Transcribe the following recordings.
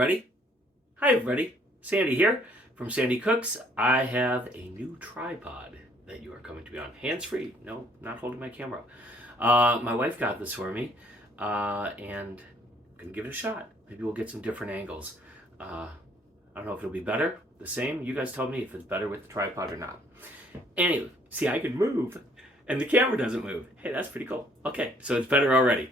Ready? Hi everybody, Sandy here from Sandi Cooks. I have a new tripod that you are coming to be on. Hands-free, no, not holding my camera. My wife got this for me, and I'm gonna give it a shot. Maybe we'll get some different angles. I don't know if it'll be better, the same. You guys tell me if it's better with the tripod or not. Anyway, see, I can move, and the camera doesn't move. Hey, that's pretty cool. Okay, so it's better already.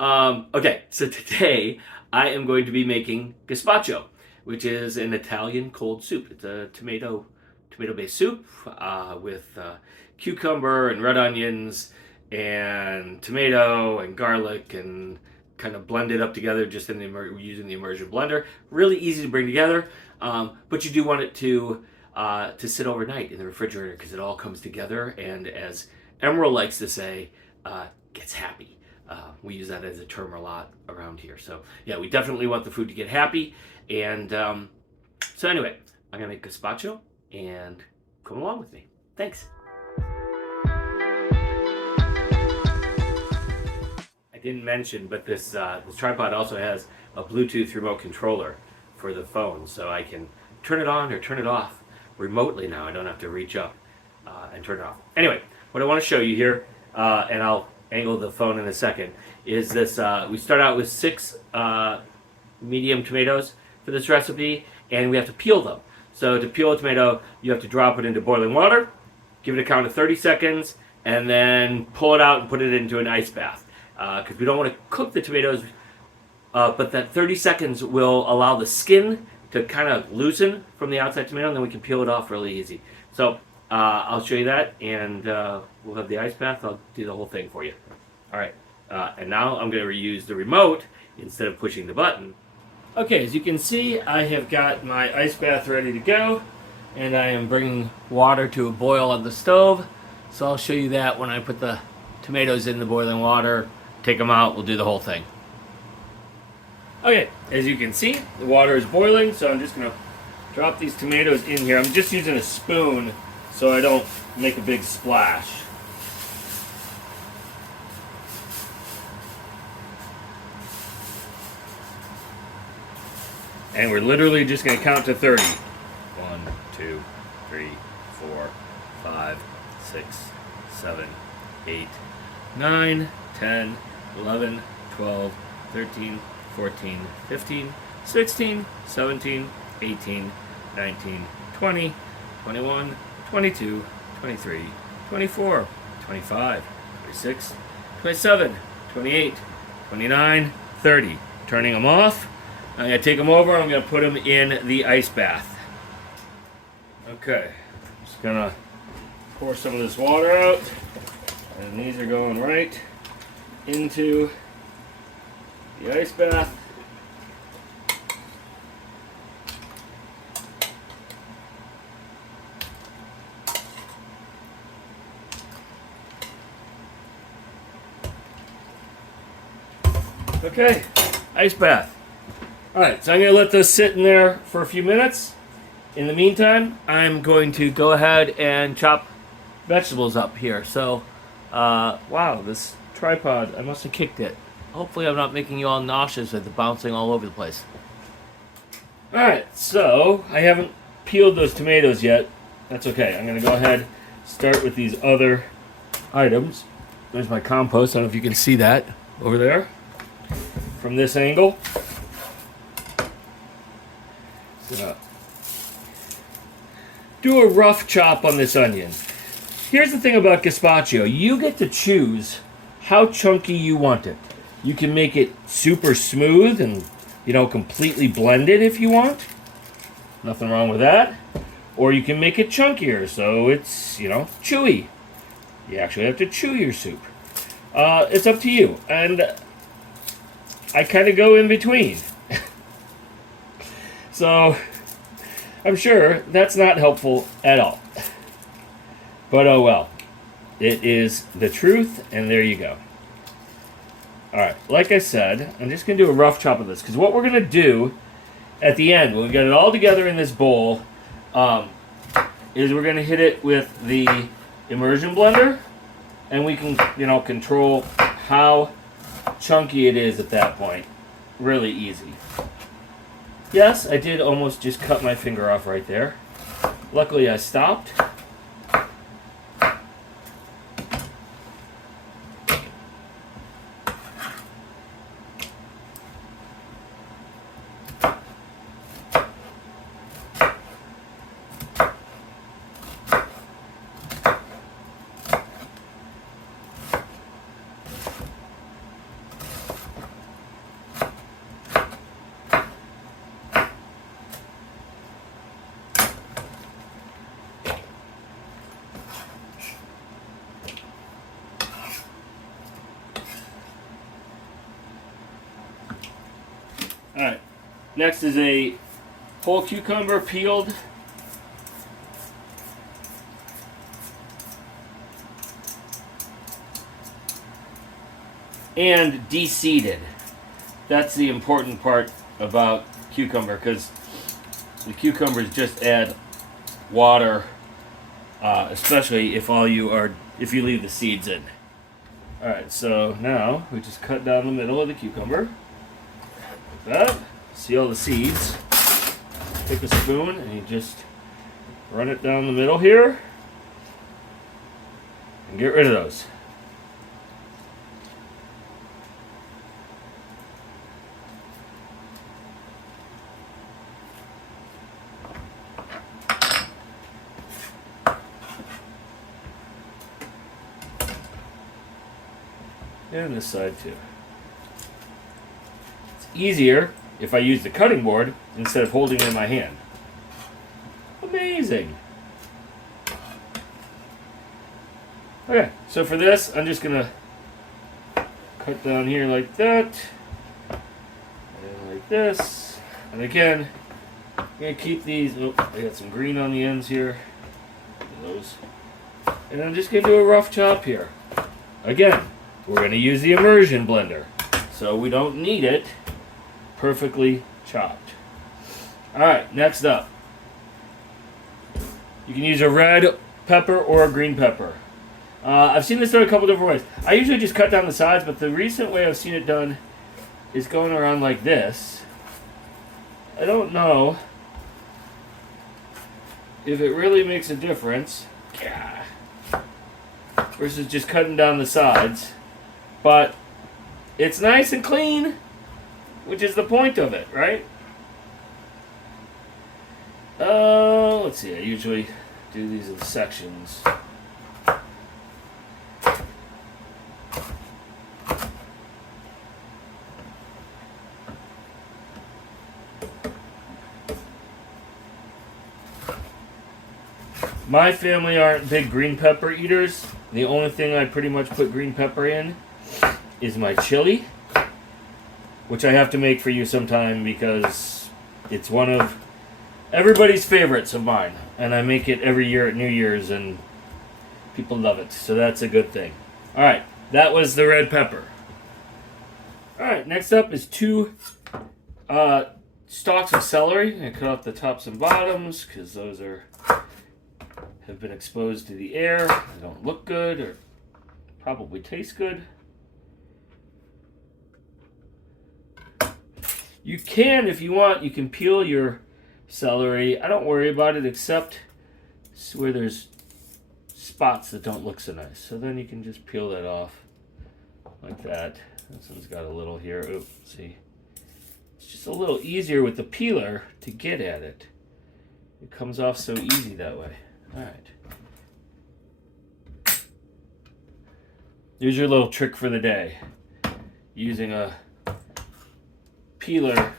Okay, so today I am going to be making gazpacho, which is an Italian cold soup. It's a tomato-based soup with cucumber and red onions and tomato and garlic, and kind of blend it up together just using the immersion blender. Really easy to bring together, but you do want it to sit overnight in the refrigerator because it all comes together, and as Emerald likes to say, gets happy. We use that as a term a lot around here. So yeah, we definitely want the food to get happy. And so anyway, I'm gonna make gazpacho, and come along with me. Thanks. I didn't mention, but this tripod also has a Bluetooth remote controller for the phone, so I can turn it on or turn it off remotely now. I don't have to reach up and turn it off. Anyway, what I want to show you here, and I'll angle the phone in a second, is this. We start out with 6 medium tomatoes for this recipe, and we have to peel them. So to peel a tomato, you have to drop it into boiling water, give it a count of 30 seconds, and then pull it out and put it into an ice bath. Because we don't want to cook the tomatoes, but that 30 seconds will allow the skin to kind of loosen from the outside tomato, and then we can peel it off really easy. So I'll show you that, and we'll have the ice bath. I'll do the whole thing for you. All right, and now I'm going to reuse the remote instead of pushing the button. Okay, as you can see, I have got my ice bath ready to go, and I am bringing water to a boil on the stove. So I'll show you that when I put the tomatoes in the boiling water, take them out, we'll do the whole thing. Okay, as you can see, the water is boiling, so I'm just going to drop these tomatoes in here. I'm just using a spoon so I don't make a big splash. And we're literally just going to count to 30. 1, 2, 3, 4, 5, 6, 7, 8, 9, 10, 11, 12, 13, 14, 15, 16, 17, 18, 19, 20, 21, 22, 23, 24, 25, 26, 27, 28, 29, 30. Turning them off. I'm going to take them over, I'm going to put them in the ice bath. Okay, just going to pour some of this water out, and these are going right into the ice bath. Okay, ice bath. Alright, so I'm going to let those sit in there for a few minutes. In the meantime, I'm going to go ahead and chop vegetables up here. So, wow, this tripod, I must have kicked it. Hopefully I'm not making you all nauseous with it bouncing all over the place. Alright, so I haven't peeled those tomatoes yet. That's okay. I'm going to go ahead and start with these other items. There's my compost. I don't know if you can see that over there from this angle. So, do a rough chop on this onion. Here's the thing about gazpacho. You get to choose how chunky you want it. You can make it super smooth and, completely blended if you want. Nothing wrong with that. Or you can make it chunkier so it's, chewy. You actually have to chew your soup. It's up to you. And I kind of go in between. So, I'm sure that's not helpful at all. But oh well. It is the truth, and there you go. Alright, like I said, I'm just going to do a rough chop of this, because what we're going to do at the end, when we get it all together in this bowl, is we're going to hit it with the immersion blender, and we can, control how chunky it is at that point. Really easy. Yes, I did almost just cut my finger off right there. Luckily, I stopped. Alright, next is a whole cucumber peeled. And de-seeded. That's the important part about cucumber, because the cucumbers just add water, especially if if you leave the seeds in. Alright, so now we just cut down the middle of the cucumber. Like that. See all the seeds. Take a spoon and you just run it down the middle here. And get rid of those. And this side too. It's easier if I use the cutting board instead of holding it in my hand. Amazing. Okay, so for this, I'm just gonna cut down here like that, and like this. And again, I'm gonna keep these. Oh, I got some green on the ends here. Those. And I'm just gonna do a rough chop here. Again, we're going to use the immersion blender, so we don't need it perfectly chopped. Alright, next up. You can use a red pepper or a green pepper. I've seen this done a couple different ways. I usually just cut down the sides, but the recent way I've seen it done is going around like this. I don't know if it really makes a difference versus just cutting down the sides. But it's nice and clean, which is the point of it, right? Let's see, I usually do these in sections. My family aren't big green pepper eaters. The only thing I pretty much put green pepper in is my chili, which I have to make for you sometime because it's one of everybody's favorites of mine, and I make it every year at New Year's and people love it, so that's a good thing. Alright, that was the red pepper. Alright, next up is 2 stalks of celery. I'm going to cut off the tops and bottoms because those have been exposed to the air. They don't look good or probably taste good. You can, if you want, you can peel your celery. I don't worry about it except where there's spots that don't look so nice. So then you can just peel that off like that. This one's got a little here. Oh, see? It's just a little easier with the peeler to get at it. It comes off so easy that way. All right. Here's your little trick for the day. Using a peeler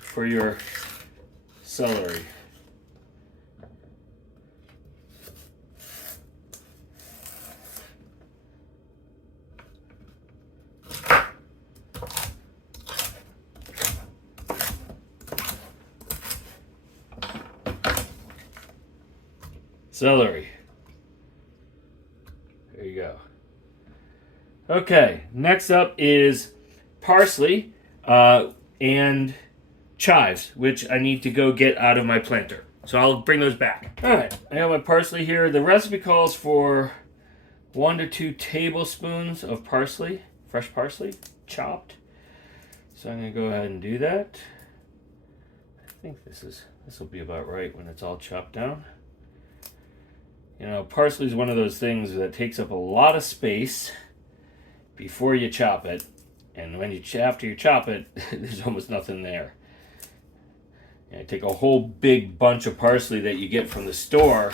for your celery. Celery. There you go. Okay, next up is parsley and chives, which I need to go get out of my planter. So I'll bring those back. All right, I have my parsley here. The recipe calls for 1 to 2 tablespoons of parsley, fresh parsley, chopped. So I'm gonna go ahead and do that. think this will be about right when it's all chopped down. You know, parsley is one of those things that takes up a lot of space before you chop it, and when you after you chop it, there's almost nothing there. You take a whole big bunch of parsley that you get from the store,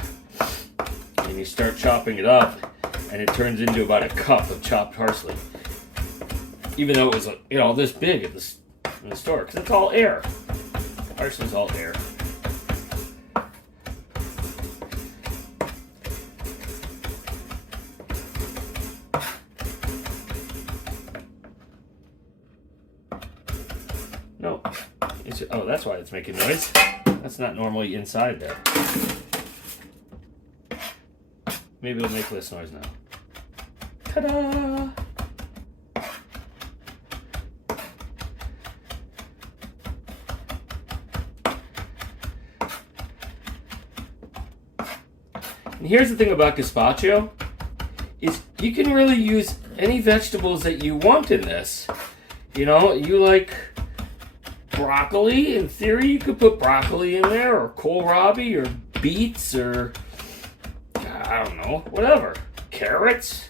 and you start chopping it up, and it turns into about a cup of chopped parsley. Even though it was, you know, this big in the store, because it's all air. Parsley's all air. No. Oh, that's why it's making noise. That's not normally inside there. Maybe it'll make less noise now. Ta-da! And here's the thing about gazpacho, is you can really use any vegetables that you want in this. You know, you like broccoli, in theory you could put broccoli in there, or kohlrabi, or beets, or I don't know, whatever. Carrots.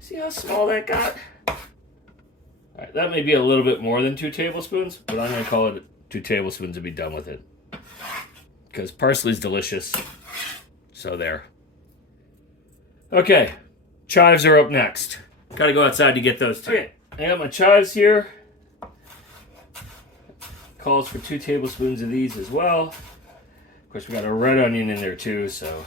See how small that got? Alright, that may be a little bit more than 2 tablespoons, but I'm going to call it 2 tablespoons and be done with it. Because parsley's delicious. So there. Okay, chives are up next. Gotta go outside to get those too. Okay, I got my chives here. Calls for 2 tablespoons of these as well. Of course, we got a red onion in there too, so.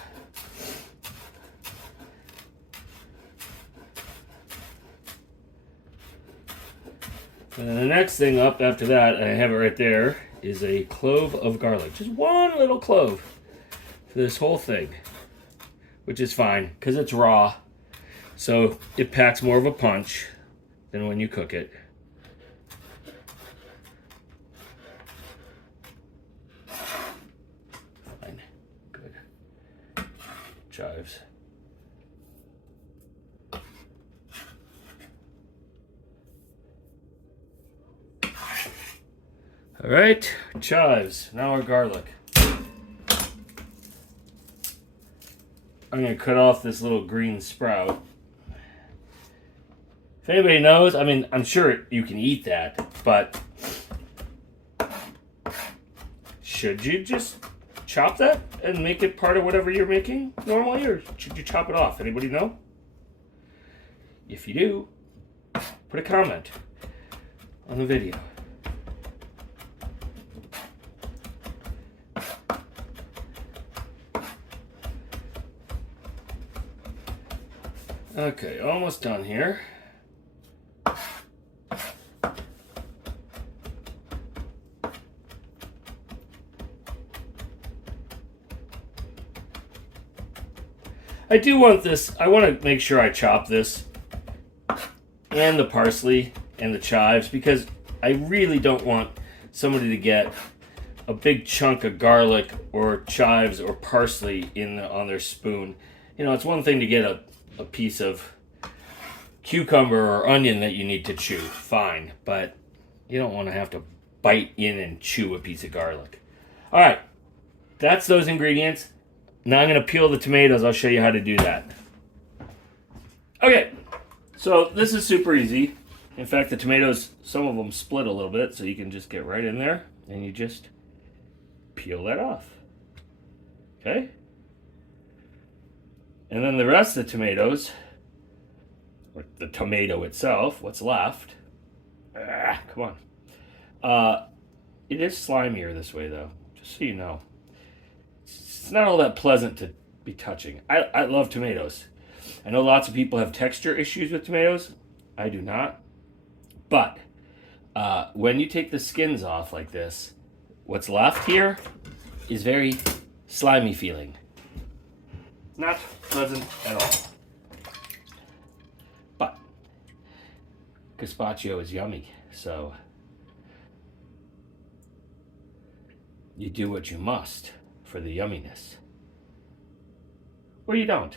And then the next thing up after that, I have it right there, is a clove of garlic. Just one little clove for this whole thing. Which is fine, because it's raw. So it packs more of a punch than when you cook it. Fine. Good. Chives. All right, chives. Now our garlic. I'm going to cut off this little green sprout. If anybody knows, I mean, I'm sure you can eat that, but should you just chop that and make it part of whatever you're making normally, or should you chop it off? Anybody know? If you do, put a comment on the video. Okay, almost done here. I do want this, I want to make sure I chop this and the parsley and the chives, because I really don't want somebody to get a big chunk of garlic or chives or parsley on their spoon. You know, it's one thing to get a piece of cucumber or onion that you need to chew, fine, but you don't want to have to bite in and chew a piece of garlic. All right, that's those ingredients. Now I'm going to peel the tomatoes. I'll show you how to do that. Okay, so this is super easy. In fact, the tomatoes, some of them split a little bit, so you can just get right in there and you just peel that off. Okay? And then the rest of the tomatoes, or the tomato itself, what's left, come on. It is slimier this way though, just so you know. It's not all that pleasant to be touching. I love tomatoes. I know lots of people have texture issues with tomatoes. I do not. But when you take the skins off like this, what's left here is very slimy feeling. Not pleasant at all. But gazpacho is yummy, so you do what you must for the yumminess. Or you don't.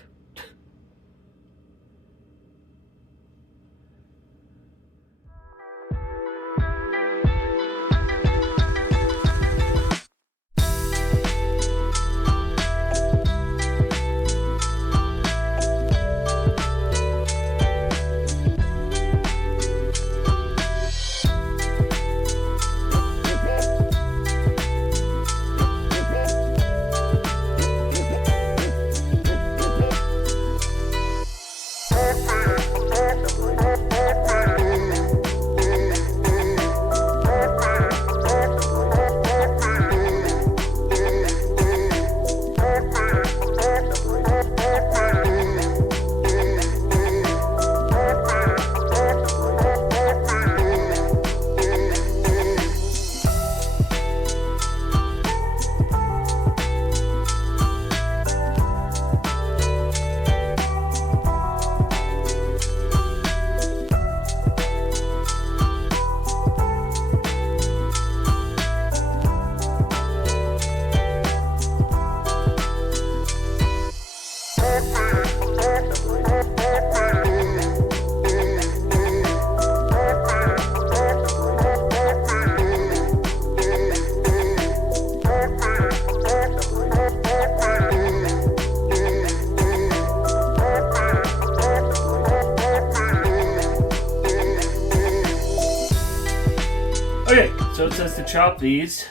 So it says to chop these.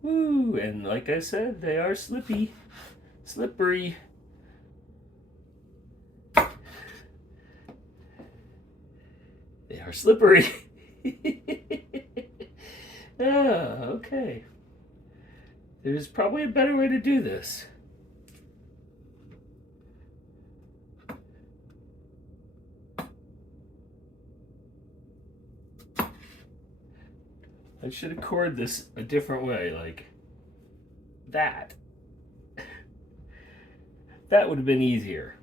Woo! And like I said, they are slippery. They are slippery. Okay. There's probably a better way to do this. I should have cored this a different way, like that. That would have been easier.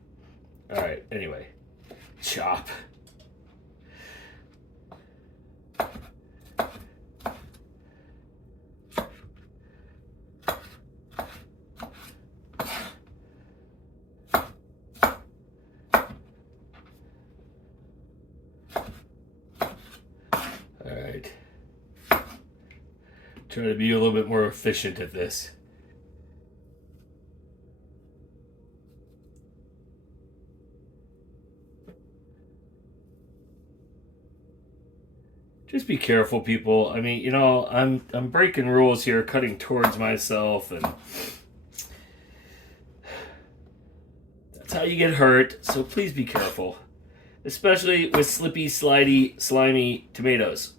All right, anyway, chop. All right. Try to be a little bit more efficient at this. Just be careful, people. I mean, you know, I'm breaking rules here, cutting towards myself, and that's how you get hurt. So please be careful, especially with slippy, slidey, slimy tomatoes.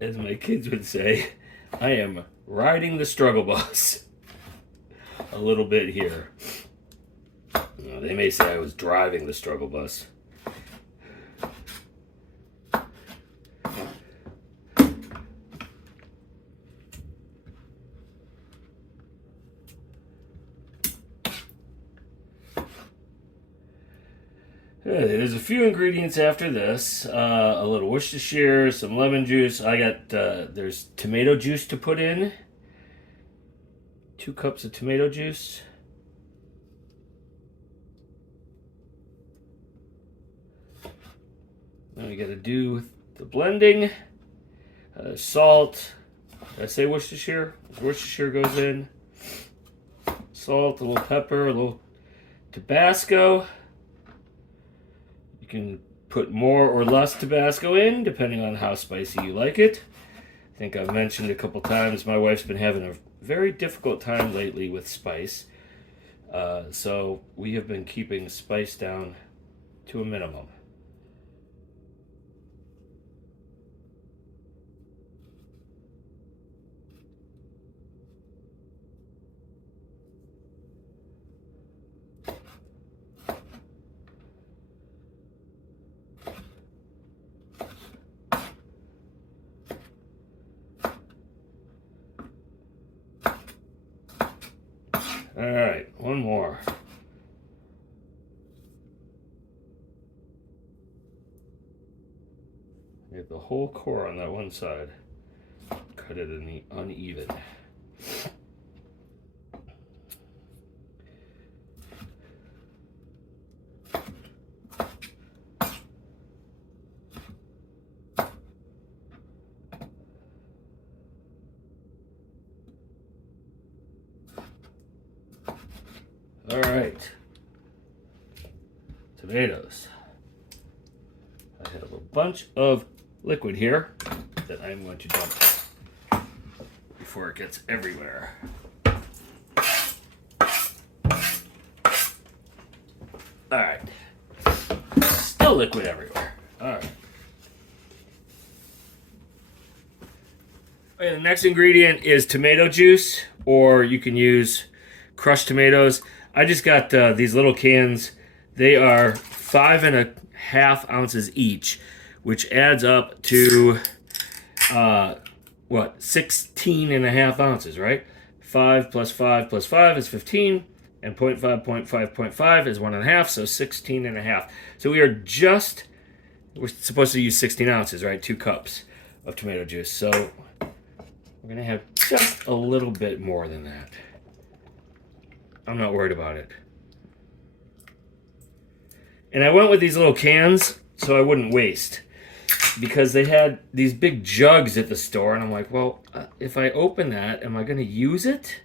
As my kids would say, I am riding the struggle bus a little bit here. They may say I was driving the struggle bus. There's a few ingredients after this. A little Worcestershire, some lemon juice. I got, there's tomato juice to put in. 2 cups of tomato juice. Now we got to do the blending. Salt. Did I say Worcestershire? Worcestershire goes in. Salt, a little pepper, a little Tabasco. You can put more or less Tabasco in, depending on how spicy you like it. I think I've mentioned a couple times my wife's been having a very difficult time lately with spice. So we have been keeping spice down to a minimum. All right, one more. Get the whole core on that one side. Cut it in the uneven. All right, tomatoes. I have a bunch of liquid here that I'm going to dump before it gets everywhere. All right, still liquid everywhere. All right. Okay, the next ingredient is tomato juice, or you can use crushed tomatoes. I just got these little cans. They are 5.5 ounces each, which adds up to, 16.5 ounces, right? 5 plus 5 plus 5 is 15, and 0.5, 0.5, 0.5 is 1.5, so 16.5. So we're supposed to use 16 ounces, right? 2 cups of tomato juice. So we're going to have just a little bit more than that. I'm not worried about it. And I went with these little cans so I wouldn't waste, because they had these big jugs at the store, and I'm like, well, if I open that, am I going to use it?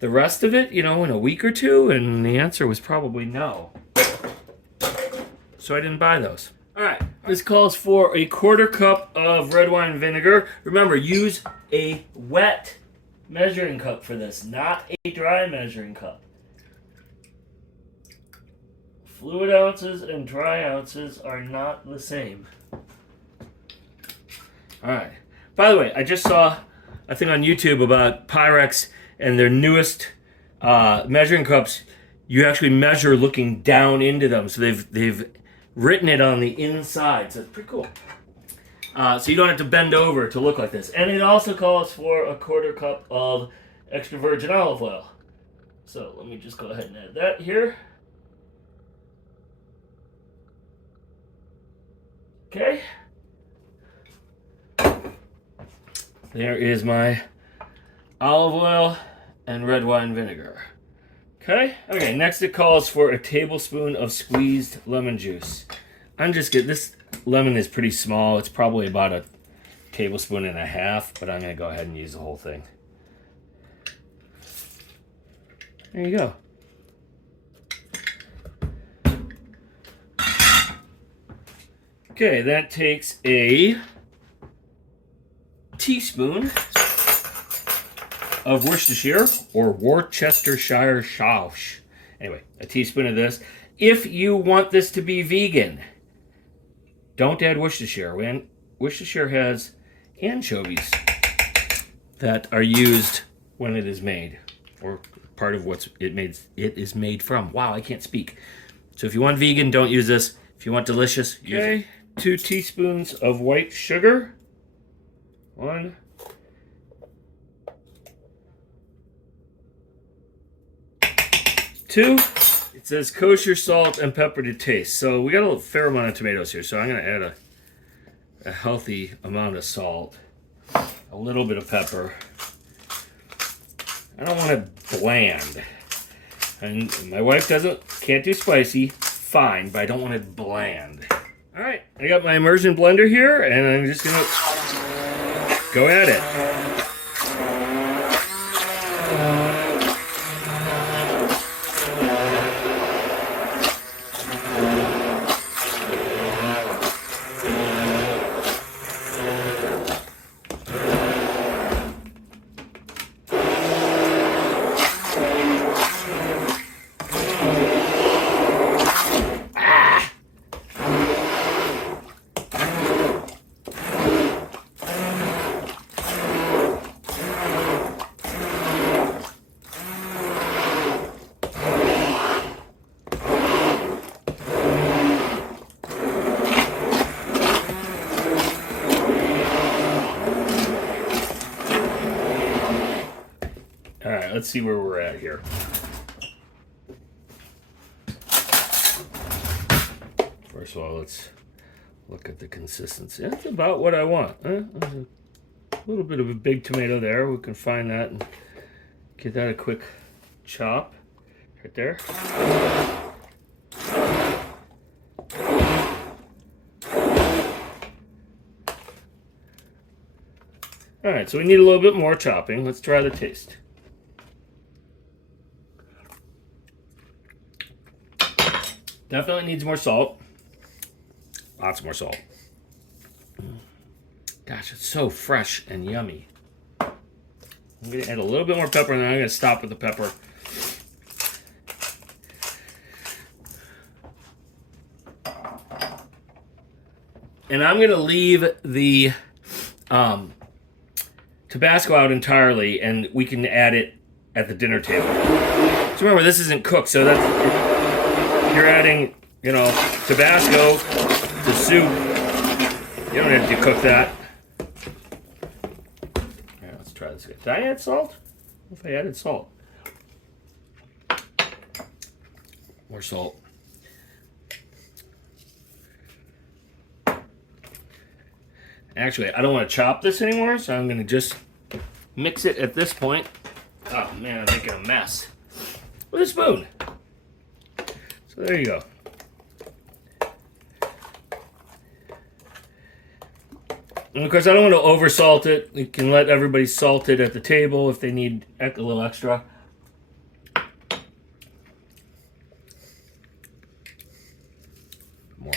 The rest of it, in a week or two? And the answer was probably no. So I didn't buy those. All right, this calls for a 1/4 cup of red wine vinegar. Remember, use a wet measuring cup for this, not a dry measuring cup. Fluid ounces and dry ounces are not the same. All right. By the way, I just saw a thing on YouTube about Pyrex and their newest measuring cups. You actually measure looking down into them, so they've written it on the inside, so it's pretty cool. So you don't have to bend over to look like this. And it also calls for a 1/4 cup of extra virgin olive oil. So let me just go ahead and add that here. Okay. There is my olive oil and red wine vinegar. Okay, next it calls for a tablespoon of squeezed lemon juice. I'm just kidding. This lemon is pretty small. It's probably about a tablespoon and a half, but I'm going to go ahead and use the whole thing. There you go. Okay, that takes a teaspoon of Worcestershire or Worcestershire sauce. Anyway, a teaspoon of this. If you want this to be vegan, don't add Worcestershire. Worcestershire has anchovies that are used when it is made, or part of what it is made from. Wow, I can't speak. So if you want vegan, don't use this. If you want delicious, use it. 2 teaspoons of white sugar. 1. 2. It says kosher salt and pepper to taste. So we got a fair amount of tomatoes here, so I'm going to add a healthy amount of salt, a little bit of pepper. I don't want it bland. And my wife can't do spicy, fine, but I don't want it bland. All right, I got my immersion blender here, and I'm just gonna go at it. Let's see where we're at here. First of all, let's look at the consistency. That's about what I want. A little bit of a big tomato there. We can find that and get that a quick chop right there. All right, so we need a little bit more chopping. Let's try the taste. Definitely needs more salt. Lots more salt. Gosh, it's so fresh and yummy. I'm going to add a little bit more pepper, and then I'm going to stop with the pepper. And I'm going to leave the Tabasco out entirely, and we can add it at the dinner table. So remember, this isn't cooked, so that's... You're adding, Tabasco to soup. You don't have to cook that. All right, let's try this again. Did I add salt? What if I added salt? More salt. Actually, I don't want to chop this anymore, so I'm going to just mix it at this point. Oh, man, I'm making a mess. with a spoon. So there you go. And of course, I don't want to over salt it. You can let everybody salt it at the table if they need a little extra. More.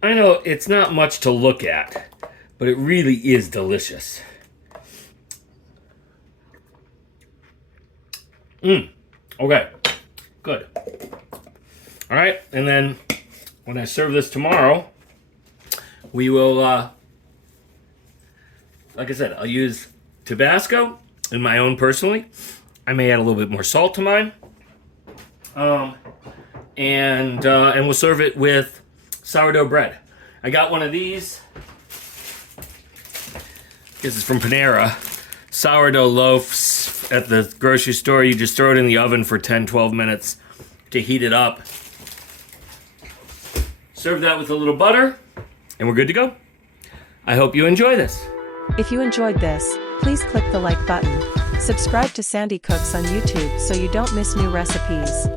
I know it's not much to look at, but it really is delicious. Okay, good. All right, and then when I serve this tomorrow, we will, like I said, I'll use Tabasco in my own personally. I may add a little bit more salt to mine. And we'll serve it with sourdough bread. I got one of these. This is from Panera. Sourdough loaves at the grocery store. You just throw it in the oven for 10-12 minutes to heat it up. Serve that with a little butter, and we're good to go. I hope you enjoy this. If you enjoyed this, please click the like button. Subscribe to Sandi Cooks on YouTube so you don't miss new recipes.